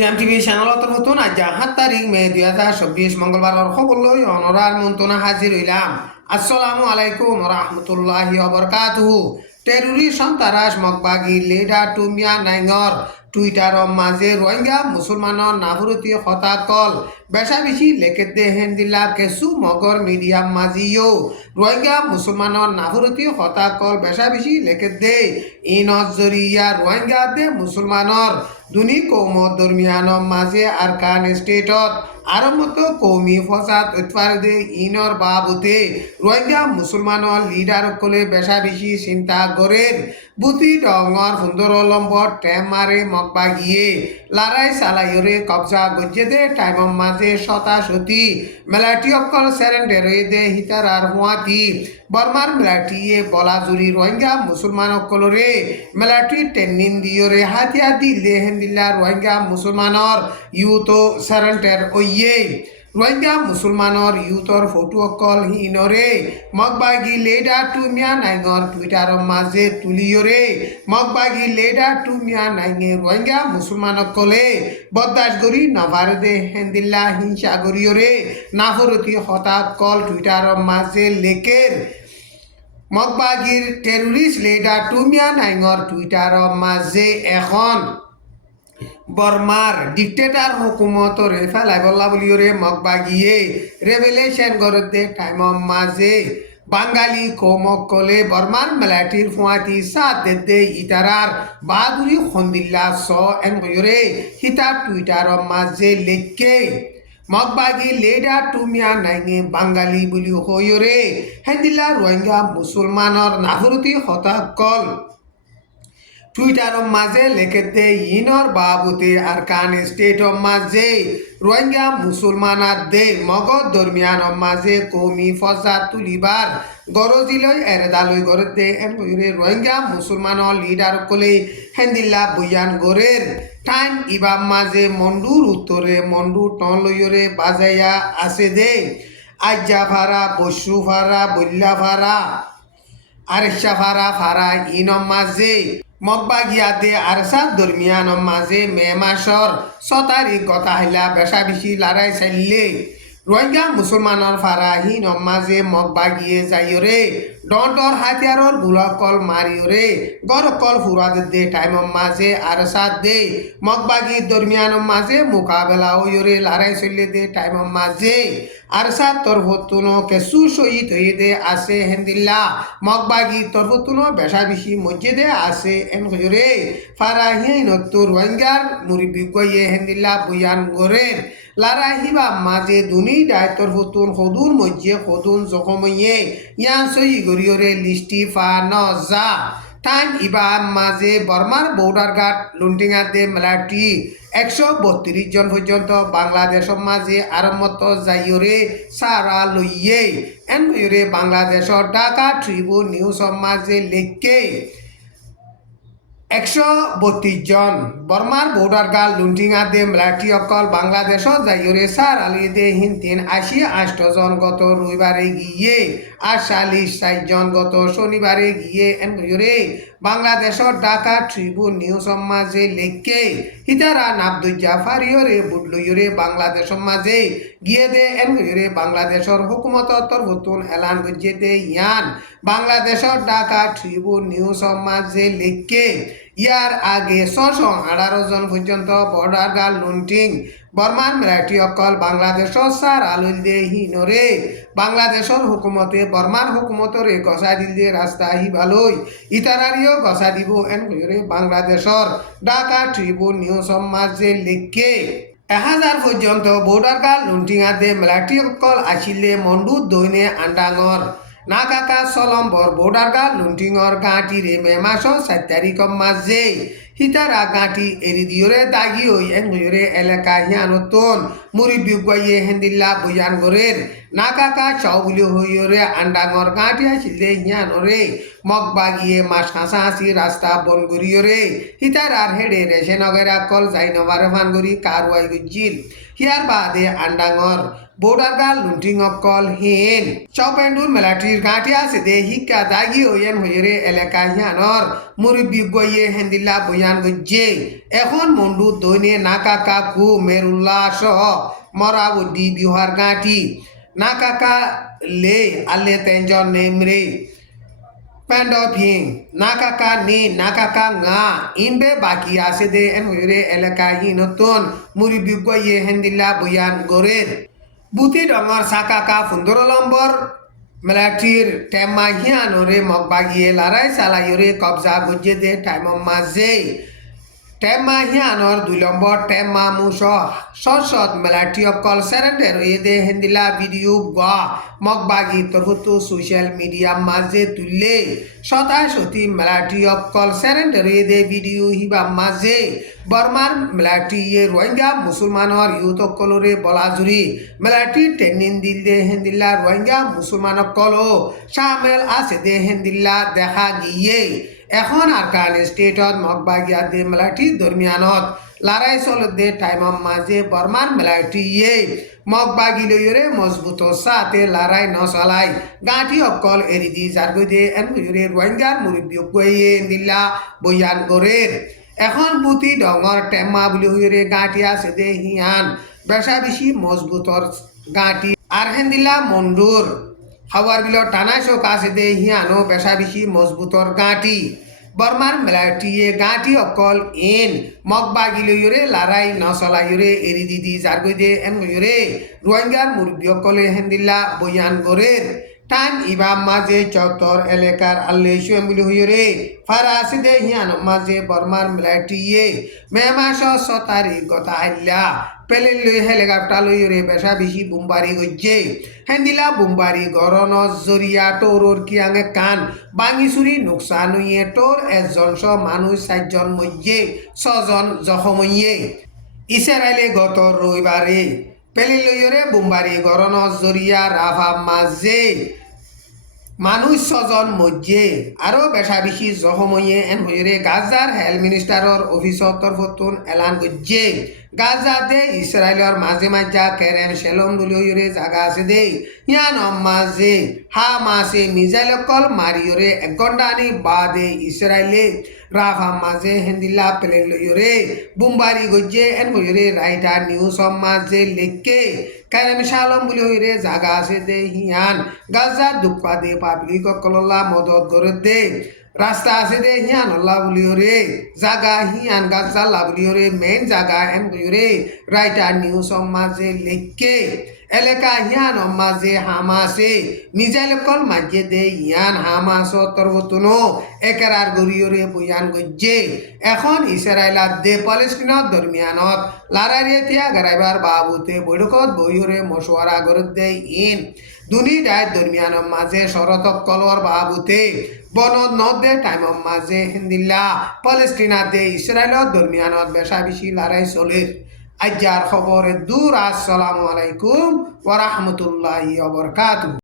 টিএমটিভি চ্যানেলত নতুন আজ ৭ তারিখ মে ২০২৬ মঙ্গলবারের খবর লই অনরার মন্তনা হাজির হইলাম। আসসালামু আলাইকুম রহমতুল্লাহি ওবরকাতুহু। টেরোরিস্ট সন্ত্রাস মগবাগি লিডার টুমিয়া নাইঙর টুইটারর মাঝে রোহিঙ্গা মুসলমানের নাফরতি হতাকল বেশা বেশি লেখে দে হেন্দিলা কেসু মগর মিডিয়াম মাজিও রোহিঙ্গা মুসলমানের নাফরতি হতাকল বেশা বেশি লেখে দে ইনত জরিয়া রোহিঙ্গা দে মুসলমানের দুনি কৌম দরমিয়ানৰ মাঝে আরকান স্টেটত আরম্ভত কৌমি ফসাদ উৎপাদে ইনর বাবুতে রোহিঙ্গা মুসলমানের লিডার সকলে বেশা বেশি চিন্তা করে বুতি ডঙর সুন্দর লম্বর টেম মারে মকবা গিয়ে লড়াই চালাইরে কবজা গজ্জে দে টাইমর মাঝে শতাশতি মেলাটি অকল সেরেন্ডারে দে হিতারার হুয়াতি বর্মার মেলাটিয়ে বলাজুরি রোহিঙ্গা মুসলমান সকলরে মেলাটি ট্রেনিং দিয়রে হাতিয়ার দিলে হেন্দিল্লা রোহিঙ্গা মুসলমানের ইউথ সেরেন্ডার ওইয়ে রোহিঙ্গা মুসলমানের ইউথর ফটো অকল হিনরে মগবাগি লেডা টুমিয়া নাইঙর টুইটারর মাঝে তুলিয়রে মগবাগি লেডা টুমিয়া নাইঙে রোহিঙ্গা মুসলমান সকলে বদাস গরি নভারে দে হেন্দিল্লা হিংসা গরিয়রে নাফরতি হঠাৎ কল টুইটারর মাঝে লেকের মগবাগির টেরোরিস্ট লিডার টুমিয়া নাইঙর টুইটারর মাঝে এখন বর্মার ডিক্টেটার হুকুমতরে ফেলাইবল্লা বলিওরে মগবাগিয়ে রেভেলেশন করতে টাইমর মাঝে বাঙালি কৌমকলে বর্মার মেলাটির ফুয়াতি সাথ দে ইতারার বাহাদুরি খন্দিল্লা স এন কইরে হিতার টুইটারর মাঝে লেখকে মগবাগি লেডা টুমিয়া নাইঙে বাঙালি বলি হইরে হেন্দিল্লা রোহিঙ্গা মুসলমানের নাফরতি হতাকল টুইটারর মাঝে লেখেতে ইনর বাবুতে আর কান স্টেটর মাঝে রোহিঙ্গা মুসলমানার দে মগধ দরমিয়ানর মাঝে কৌমি ফসাদ তুলিবার গরজিলই এরেদালই গড়তে এমরে রোহিঙ্গা মুসলমানের লিডার কলে হেন্দিল্লা বয়ান গড়ের টাইম ইবাম মাঝে মন্ডুর উত্তরে মন্ডু টন লইরে বাজাইয়া আছে দে আজ্জা ভাড়া বসু ভাড়া বল্লা ভাড়া আরেশা ভাড়া ভাড়া ইনর মাঝে মগবাগিয়াতে আরসা দরমিয়ানর মাঝে মে মাসর ৬ তারিখ গতা হাইলা বেশা বেশি লড়াই চাইলে রোহিঙ্গা মুসলমানের ফারাহীন মাঝে মগবাগিয়ে যাইরে ডন্টর হাতিয়ারর গুলকল মারিওরে গরকল ফুরাদ দে টাইমর মাঝে আরসাদ দে মগবাগি দরমিয়ানর মাঝে মোকাবেলা ওইরে লড়াই চললে দে টাইমর মাঝে আরসাদ তরফতুন কেসু শহীদ হয়ে দে আছে হেন্দিল্লা মগবাগি তরফতুন বেশা বেশি মসজিদে আছে এন হইরে ফারাহীন রোহিঙ্গার মুরিবি গইয়ে হেন্দিল্লা বয়ান গরের লারাহিবা মাঝে দুনি দায়িত্বর হতুন সদুর মধ্যে সদুন জখমইয়ে ইয়ান সই গরিয়রে লিস্টি ফা নজা টাইম ইবা মাঝে বর্মার বর্ডার গার্ড লুন্টিঙাতে মেলাটি ১৩২ জন পর্যন্ত বাংলাদেশের মাঝে আরম্ভত যাইরে সারা লইয়ে এন লইরে বাংলাদেশের ঢাকা ট্রিবিউন নিউজের মাঝে লেখকে ১৩২ জন বর্মার বর্ডার গার্ড লুন্টিঙাতে মেলাটি অকল বাংলাদেশত যাইরে সার আলি দে হিন্তিন ৮৮ জন গত রবিবারে গিয়ে আর ৪৬ জন গত শনিবারে গিয়ে এন কইরে বাংলাদেশত ঢাকা ট্রিবিউন নিউজের মাঝে লেখকে হিতারা নাবদুজ্জা ফারিয়রে বুডলইরে বাংলাদেশের মাঝে গিয়ে দে এন কইরে বাংলাদেশের হুকুমতর তরফতুন এলান গজ্জে দে ইয়ান বাংলাদেশত ঢাকা ট্রিবিউন নিউজের মাঝে লেখকে ইয়ার আগে ৬১৮ জন পর্যন্ত বর্ডার গার্ড লুন্টিং বর্মার মেলাটি অকল বাংলাদেশর সার আলুল দে হিনরে বাংলাদেশের হুকুমতে বর্মার হুকুমতরে গসা দিল দিয়ে রাস্তা হিবালই ইতারারিও গসা দিব এন করে বাংলাদেশের ঢাকা ট্রিবিউন নিউজের মাঝে লেখকে ১০০০ পর্যন্ত বর্ডার গার্ড লুন্টিঙাতে মেলাটি অকল আসিলে মন্ডু দৈনে আন্ডাঙর না কাকা চলম্বর বর্ডার গার্ড লুন্টিঙর গাঁটিরে মে মাসর ৪ তারিখর মাঝে হিতারা গাঁটি এরি দিয়রে দাগি হই এনরে এলাকা হিয়ানতন মুরিবি গইয়ে হেন্দিল্লা বয়ান গরের না কাকা চাউগুলি হইরে আন্ডাঙর গাঁটি আসিলে হিয়ানরে মগবাগিয়ে মাস হাসাহাসি রাস্তা বন গরিয়রে হিতারার হেডে রেশে নগেরা কল যাই নবারে ফানগরি কারওয়াই গজ্জিল হিয়ার বাদে আন্ডাঙর বর্ডার গার্ড লুন্টিং অকল হেন চৌপেন্ডুর মেলাটির গাঁটি আছে দে হিক্কা দাগি হইয়েন হইরে এলাকা হিয়ানর মুরিবি গইয়ে হেন্দিল্লা বয়ান বয়ান গজ্জে এখন মন্ডু দৈনে নাকাকা কু মেরুল্লাহ সহ মরাবডি বিহার গাঁটি নাকাকা লে আলে তেঞ্জন নেমরে Pendoping nakaka ni nakaka nga imbe baki ase de en hoire elaka hinotun muribigwa ye hendilla boyan gorer buti dongor sakaka fundoro lombor melatir tema hianore mokbagie larai salayore kobza gujje de time maze tema hianor dulombor tema muso shot melati kol surrender ede hendila video gwa mokbagi torhutu social media maze tulle শতাশতি মেলাটি call surrender ede video hiba maze বর্মার মেলাটি Rohingya মুসলমানর youth কলরে বলাজুরি মেলাটি tannin দিল দে হেন্দিল্লা রোহিঙ্গা মুসলমান কলো শামেল আছে দে হেন্দিল্লা দেখা গিয়ে এখন আরকান স্টেটত মকবাগিয়া দে মেলাটি দরমিয়ানত লারাই চল দে টাইম মাঝে বর্মার মেলাটি মকবাগি লইরে মজবুত সাথে লারাই নচলাই গাঁঠি অকল এরি দি যার দে এন রোহিঙ্গার মুরব্বী কয়ে দিল্লা বয়ান করের এখন বুতি ডঙর টেম্মা বুলি হইরে গাঁঠি আছে দে হিয়ান বেশা বেশি মজবুতর গাঁঠি আর হেন্দিল্লা মন্ডুর হাওয়ার বিল টানাই চোখ আছে দে হিয়ানো বেশা বেশি মজবুতর গাঁঠি বর্মার মেলাটিয়ে গাঁঠি অকল ইন মকবাগি লইরে লারাই নচলাইরে এরি দিদি যার দে এন রোহিঙ্গার মুরব্বী অকলে হেন্দিল্লা বয়ান করের টাইম ইবা মাঝে চৌতর এলাকার আল্লে শুয়েমগুলি হইরে ফারাসি দে হিয়ান মাঝে বর্মার মেলাটিয়ে মে মাস 6 তারিখ গতা আল্লা পেলে লই হেলিকপ্টার লইরে বেশা বেশি বুম্বারি গজ্জে হেন্দিলা বুম্বারি গরন জরিয়া টোরর কিয়াঙে কান বাঙিচুরি নোকসান হইয়ে টোর 1 জন মানুষ 4 জন মধ্যে 6 জন জখম হইয়ে ইসরায়েলে গত রবিবারে পেলে লইরে বুম্বারি গরন জরিয়া রাফা মাঝে মানুষ 6 জন মধ্যে আরো বেশা বেশি জখম হইয়ে এন হইরে গাজার হেলথ মিনিস্টারর অফিসর তরফতুন এলান গজ্জে গাজা দে ইসরায়েলর মাঝে মাঝে কেরেম শেলম দুলিয়রে জায়গা আছে দে ইয়ান মাঝে হামাসে মিসাইল কল মারিয়রে 1 ঘন্টা আনি বাদে ইসরায়েলে রাফা মাঝে হেন্দিল্লা প্লেন লইরে বুম্বারি গজ্জে এন হইরে রাইটার নিউজ মাঝে লেখকে কেরেম শালম বুলি হইরে জায়গা আছে দে হিয়ান গাজা দুপা দে পাবলিক কললা মদত করে দে রাস্তা আছে দে হিয়ান আল্লাহ বলিওরে জাগা হিয়ান গাজা লাবলিওরে মেন জাগা এন বলিওরে রাইটার নিউজ মাঝে লেখকে এলাকা হিয়ান মাঝে হামাসে মিজাইল কল মাঝে দে হিয়ান হামাস তরবতুনো একেরার গরিয়রে বয়ান গজ্জে এখন ইসরায়েলার দে প্যালেস্টিনের দরমিয়ানত লারারে তিয়া গরাইবার বাবুতে বৈঠকত বইরে মশওয়ারা করে দে ইন দুনি ডায় দরমিয়ান মাঝে শরতক কলর বাবুতে বনদ নদে টাইম মাঝে হিন্দিল্লা প্যালেস্টিনা দে ইসরায়েলের দরমিয়ানত বেশা বেশি লড়াই চলে আজ্জার খবরে দূর আসসালামু আলাইকুম ওয়া রাহমাতুল্লাহি ওয়া বারাকাতুহু।